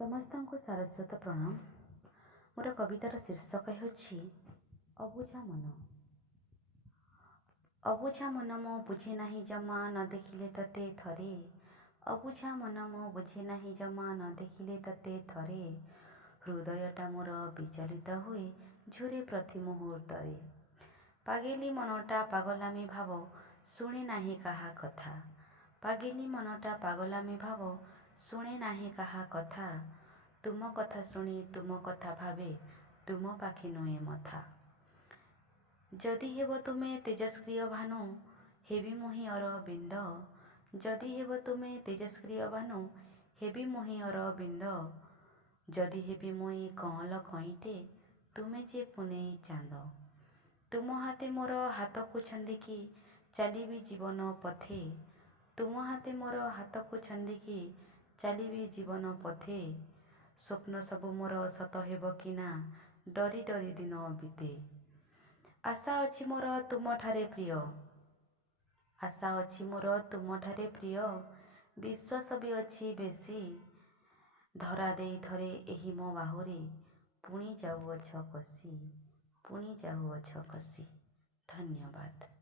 ସମସ୍ତଙ୍କୁ ସାରସ୍ୱତ ପ୍ରଣାମ। ମୋର କବିତାର ଶୀର୍ଷକ ହେଉଛି ଅବୁଝା ମନ। ଅବୁଝା ମନ ମୁଁ ବୁଝେ ନାହିଁ ଜମା ନ ଦେଖିଲେ ତତେ ଥରେ। ଅବୁଝା ମନ ମୁଁ ବୁଝେ ନାହିଁ ଜମା ନ ଦେଖିଲେ ତତେ ଥରେ। ହୃଦୟଟା ମୋର ବିଚଳିତ ହୁଏ ଝୁରେ ପ୍ରତି ମୁହୂର୍ତ୍ତରେ। ପାଗେଲି ମନଟା ପାଗଳାମୀ ଭାବ ଶୁଣେ ନାହିଁ କାହା କଥା। ପାଗେଲି ମନଟା ପାଗଳାମୀ ଭାବ ଶୁଣେ ନାହିଁ କାହା କଥା। ତୁମ କଥା ଶୁଣି ତୁମ କଥା ଭାବେ ତୁମ ପାଖେ ନୁହେଁ ମଥା। ଯଦି ହେବ ତୁମେ ତେଜସ୍କ୍ରିୟ ଭାନୁ ହେବି ମୁହିଁ ଅରବିନ୍ଦ। ଯଦି ହେବ ତୁମେ ତେଜସ୍କ୍ରିୟ ଭାନୁ ହେବି ମୁହିଁ ଅରବିନ୍ଦ। ଯଦି ହେବି ମୁଇଁ କଅଁଳ କଇଁଟେ ତୁମେ ଯେ ପୁନେଇ ଚାନ୍ଦ। ତୁମ ହାତେ ମୋର ହାତକୁ ଛନ୍ଦିକି ଚାଲିବି ଜୀବନ ପଥେ। ତୁମ ହାତେ ମୋର ହାତକୁ ଛନ୍ଦିକି ଚାଲିବି ଜୀବନ ପଥେ। ସ୍ୱପ୍ନ ସବୁ ମୋର ସତ ହେବ କି ନା ଡରି ଡରି ଦିନ ବିତେ। ଆଶା ଅଛି ମୋର ତୁମଠାରେ ପ୍ରିୟ। ଆଶା ଅଛି ମୋର ତୁମଠାରେ ପ୍ରିୟ। ବିଶ୍ୱାସ ବି ଅଛି ବେଶୀ। ଧରା ଦେଇ ଥରେ ଏହି ମୋ ବାହୁରେ ପୁଣି ଯାଉଅଛ କଷି। ପୁଣି ଯାଉଅଛ କଷି। ଧନ୍ୟବାଦ।